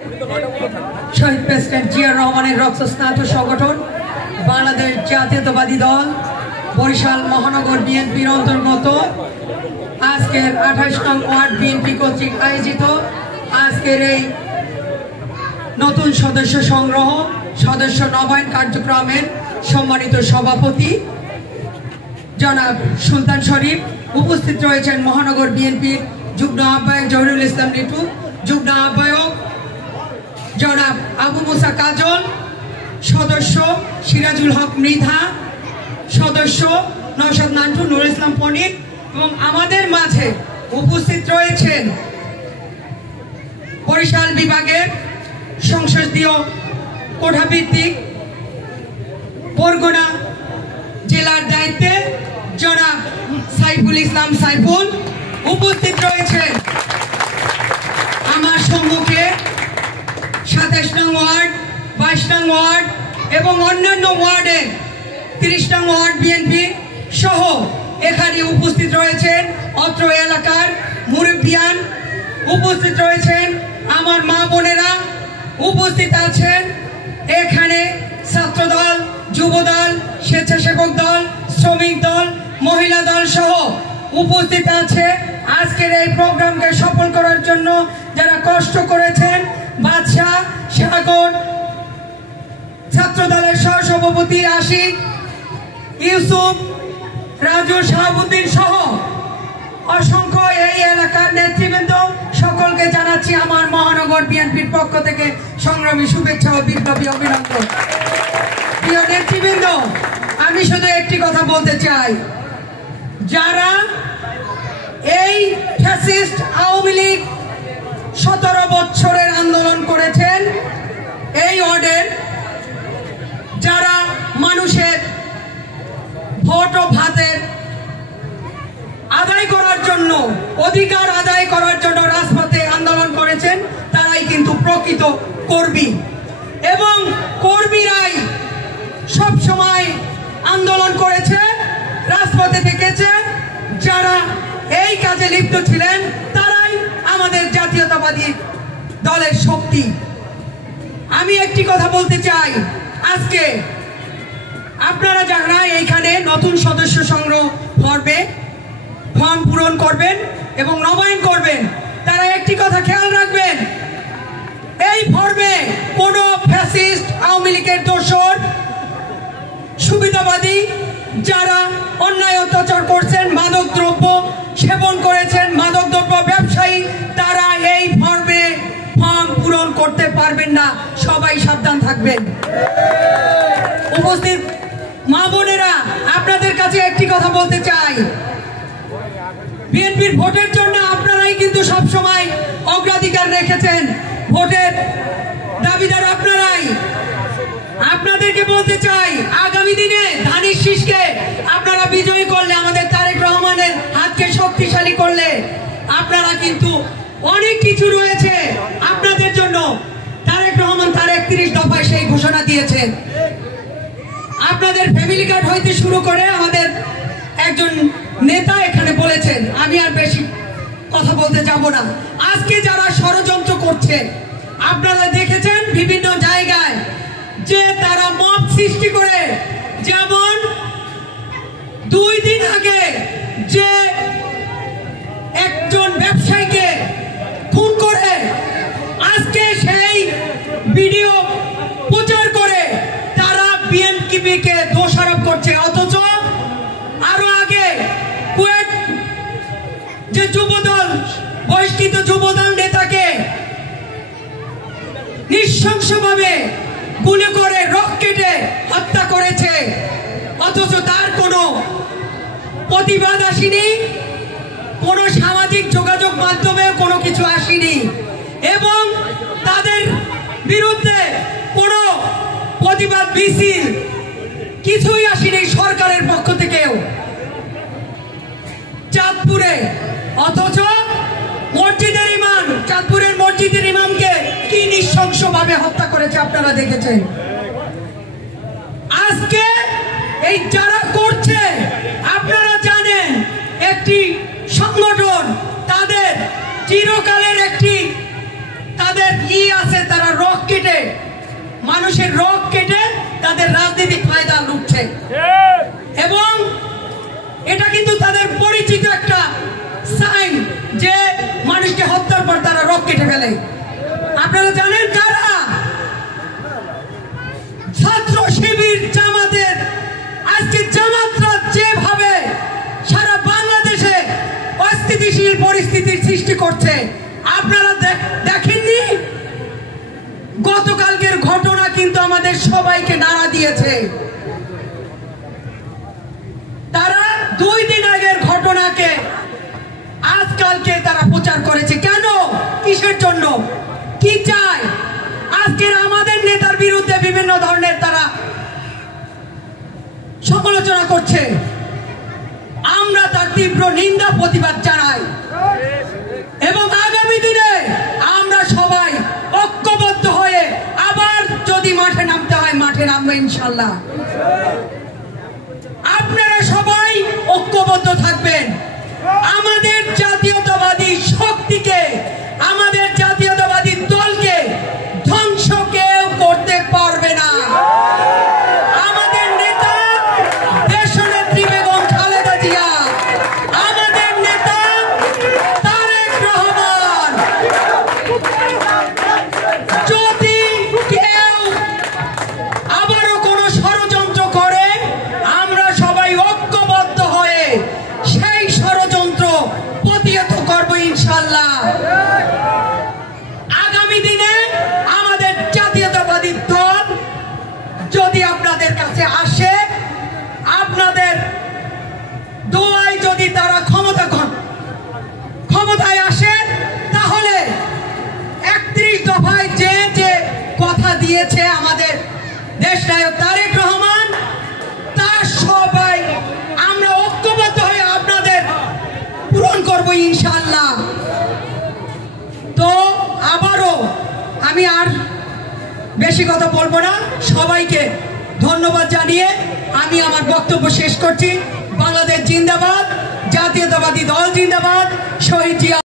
শহীদ president Zia রহমানের রক্তস্নাত সংগঠন বাংলাদেশ জাতীয়তাবাদী দল বরিশাল মহানগর বিএনপির অন্তর্গত আজকের 28 নং ওয়ার্ড বিএনপি কর্তৃক আয়োজিত আজকের এই নতুন সদস্য সংগ্রহ সদস্য নবায়ন কার্যক্রমের সম্মানিত সভাপতি জনাব সুলতান শরীফ, উপস্থিত রয়েছেন মহানগর বিএনপির যুগ্ম আহ্বায়ক জহিরুল ইসলাম লিটু, যুগ্ম আহ্বায়ক জনাব আবু মুসা কাজল, সদস্য সিরাজুল হক মৃধা, সদস্য নওশাদ নান্টু, নুরুল ইসলাম পনিক এবং আমাদের মাঝে উপস্থিত রয়েছেন বরিশাল বিভাগের সংসদীয় কোঠাভিত্তিক বরগুনা জেলার দায়িত্বে জনাব সাইফুল ইসলাম সাইফুল, উপস্থিত রয়েছেন আমার সম্মুখে 27 নং ওয়ার্ড, 22 নং ওয়ার্ড এবং অন্যান্য ওয়ার্ডের 30 নং ওয়ার্ড বিএনপি সহ এখানে উপস্থিত রয়েছেন অত্র এলাকার মুরব্বিয়ান, উপস্থিত রয়েছেন আমার মা বোনেরা, উপস্থিত আছেন এখানে ছাত্রদল, যুবদল, স্বেচ্ছাসেবক দল, শ্রমিক দল, মহিলা দল সহ উপস্থিত আছে আজকের এই প্রোগ্রামকে সফল করার জন্য যারা কষ্ট করেছেন। বাদশাহ, সাগর, ছাত্রদলের সহসভাপতি আশিক, ইউসুফ, রাজু, শাহাবুদ্দিন সহ অসংখ্য এই এলাকার নেতৃবৃন্দ সকলকে জানাচ্ছি আমার মহানগর বিএনপির পক্ষ থেকে সংগ্রামী শুভেচ্ছা ও বিপ্লবী অভিনন্দন। প্রিয় নেতৃবৃন্দ, আমি শুধু একটি কথা বলতে চাই, যারা এই ফ্যাসিস্ট আওয়ামী লীগ 17 বছরের আন্দোলন করেছেন এই ওয়ার্ডের, যারা মানুষের ভোট ও ভাতের আদায় করার জন্য, অধিকার আদায় করার জন্য রাজপথে আন্দোলন করেছেন, তারাই কিন্তু প্রকৃত কর্মী এবং কর্মীরাই সব সময় আন্দোলন করেছে, রাজপথে থেকেছে। যারা এই কাজে লিপ্ত ছিলেন তারাই আমাদের জাতীয়তাবাদী দলের শক্তি। আমি একটি কথা বলতে চাই, আজকে আপনারা যারা এইখানে নতুন সদস্য সংগ্রহ ফর্ম পূরণ করবেন এবং নবায়ন করবেন, তারা একটি কথা খেয়াল রাখবেন, এই ফর্মে কোনো ফ্যাসিস্ট আওয়ামী লীগের দোসর, সুবিধাবাদী যারা অন্যায় অত্যাচার করছেন, মাদক দ্রব্য সেবন করেছেন, মাদক দ্রব্য ব্যবসায়ী, তারা এই ফর্মে ফর্ম পূরণ করতে পারবেন না। সবাই সাবধান থাকবেন। উপস্থিত মা বোনেরা, আপনাদের কাছে একটি কথা বলতে চাই, বিএনপির ভোটের জন্য আপনারাই কিন্তু সবসময় অগ্রাধিকার রেখেছেন, ভোটের দাবিদার আপনারাই। আপনাদেরকে বলতে চাই, আগামী দিনে ধানের শীষকে আপনারা বিজয়ী করলে, আমাদের তারেক রহমানের হাতকে শক্তিশালী করলে, আপনারা কিন্তু অনেক কিছু রয়েছে আপনাদের জন্য। তারেক রহমান তার 31 দফায় সেই ঘোষণা দিয়েছেন। আপনাদের ফ্যামিলি কার্ড হইতে শুরু করে আমাদের একজন নেতা এখানে বলেছেন, আমি আর বেশি কথা বলতে যাব না। আজকে যারা ষড়যন্ত্র করছে, আপনারা দেখেছেন বিভিন্ন জায়গায় যে তারা মব সৃষ্টি করে, যেমন 2 দিন আগে যে একজন ব্যবসায়ীকে খুন করে আজকে সেই ভিডিও প্রচার করে তারা বিএনপিকে দোষারোপ করছে। অথচ আরো আগে কুয়েট যে যুবদল, বহিষ্কৃত যুবদল নেতাকে নৃশংসভাবে গুলি করে রকেটে হত্যা করেছে, অথচ তার কোনো প্রতিবাদ আসেনি, কোনো সামাজিক যোগাযোগ মাধ্যমে কোনো কিছু আসেনি এবং তাদের বিরুদ্ধে কোনো প্রতিবাদ মিছিল কিছুই আসেনি সরকারের পক্ষ থেকেও চাঁদপুরে। অথচ মসজিদের ইমাম, চাঁদপুরের মসজিদের ইমামকে কি নৃশংসভাবে হত্যা করেছে আপনারা দেখেছেন। আজকে এই যারা করছে, আপনারা জানেন একটি সংগঠন তাদের চিরকালের একটি তাদের আছে, মানুষের রোগ কেটে তাদের রাজনৈতিক ফায়দা লুটছে, এবং এটা কিন্তু তাদের পরিচিত একটা সাইন যে মানুষকে হত্যার পর তারা রোগ কেটে ফেলে। আপনারা জানেন কারা? ছাত্র শিবির জামাতের। আজকে জামাতরা যেভাবে সারা বাংলাদেশে অস্থিতিশীল পরিস্থিতির সৃষ্টি করছে, আপনারা দেখেননি? গতকালকের ঘটনা কিন্তু আমাদের সবাইকে নাড়া দিয়েছে। তারা 2 দিন আগের ঘটনাকে আজকালকে তারা প্রচার করেছে। কেন? কিসের জন্য? কি চায়? আজকের আমাদের নেতার বিরুদ্ধে বিভিন্ন ধরনের তারা সমালোচনা করছে। আমরা তার তীব্র নিন্দা প্রতিবাদ জানাই, এবং আগামী দিনে আমরা সবাই ঐক্যবদ্ধ হয়ে আবার যদি মাঠে নামতে হয় মাঠে নামবো ইনশাল্লাহ। আপনারা সবাই ঐক্যবদ্ধ থাকবেন। আমাদের জাতীয়তাবাদী শক্তিকে, আমাদের জাতীয়তাবাদী দলকে ধ্বংস কেউ করতে পারবে না। আমাদের নেতা দেশনেত্রী বেগম খালেদা জিয়া, আমাদের নেতা তারেক রহমান। যদি কেউ আবারও কোনো ষড়যন্ত্র করে, আমরা সবাই ঐক্যবদ্ধ হয়ে সেই ষড়যন্ত্র প্রতিহত করব ইনশাল্লাহ। আগামী দিনে আমাদের জাতীয়তাবাদী দল যদি আপনাদের কাছে আসে, আপনাদের দোয়ায় যদি তারা ক্ষমতায় আসে, তাহলে 31 দফায় যে যে কথা দিয়েছে আমাদের দেশনায়ক তারেক রহমান, তার সবাই আমরা ঐক্যবদ্ধ হয়ে আপনাদের পূরণ করব ইনশাআল্লাহ। তো আবারও আমি আর বেশি কথা বলবো না, সবাইকে ধন্যবাদ জানিয়ে আমি আমার বক্তব্য শেষ করছি। বাংলাদেশ জিন্দাবাদ, জাতীয়তাবাদী দল জিন্দাবাদ, শহীদ জিয়া।